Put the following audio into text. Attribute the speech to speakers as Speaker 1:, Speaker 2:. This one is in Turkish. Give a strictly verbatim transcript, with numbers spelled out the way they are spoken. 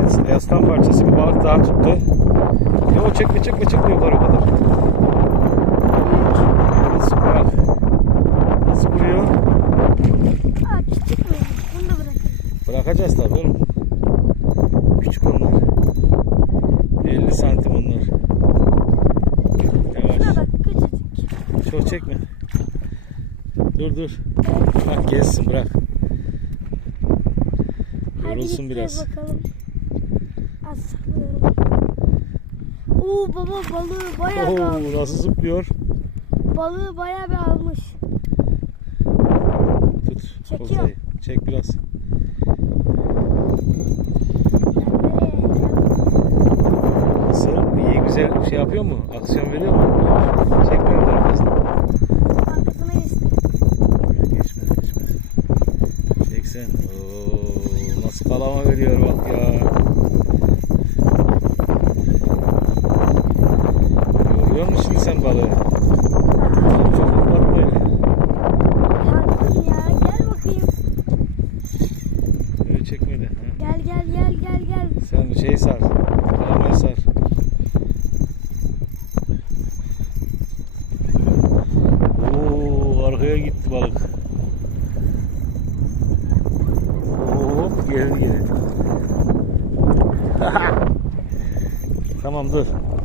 Speaker 1: Evet, aslan parçası bir balık daha tuttu. Ya o çekme çekme çekme yukarı o kadar. Nasıl bırak? Nasıl vuruyor?
Speaker 2: Aa, küçük mü? Bunu da bırakayım.
Speaker 1: Bırakacağız tabii oğlum. Küçük onlar. elli santim onlar. Yavaş.
Speaker 2: Şuna bak, küçücük.
Speaker 1: Çok çekme. Dur dur. Bak gezsin bırak. Yorulsun
Speaker 2: Hadi
Speaker 1: biraz.
Speaker 2: bakalım. Az sıkıyorum. Oo baba, balığı bayağı bir almış.
Speaker 1: Oo, nasıl zıplıyor?
Speaker 2: Balığı bayağı bir almış.
Speaker 1: Tut.
Speaker 2: Çekiyor.
Speaker 1: Kozayı. Çek biraz. Nasıl? İyi güzel şey yapıyor mu? Aksiyon veriyor mu? Çekmiyor da fazla.
Speaker 2: Arkasına geçti.
Speaker 1: Geçmez geçmez. Çeksen. Oo, nasıl kalama veriyor bak ya. Yoruyor musun şimdi sen balığı? Çok hoplatma öyle.
Speaker 2: Kalktın ya, gel bakayım.
Speaker 1: Öyle çekmedi. Ha.
Speaker 2: Gel gel gel gel gel.
Speaker 1: Sen bu şeyi sar. Kalamayı sar. Oo, arkaya gitti balık. Hop geri geri. Tamam dur.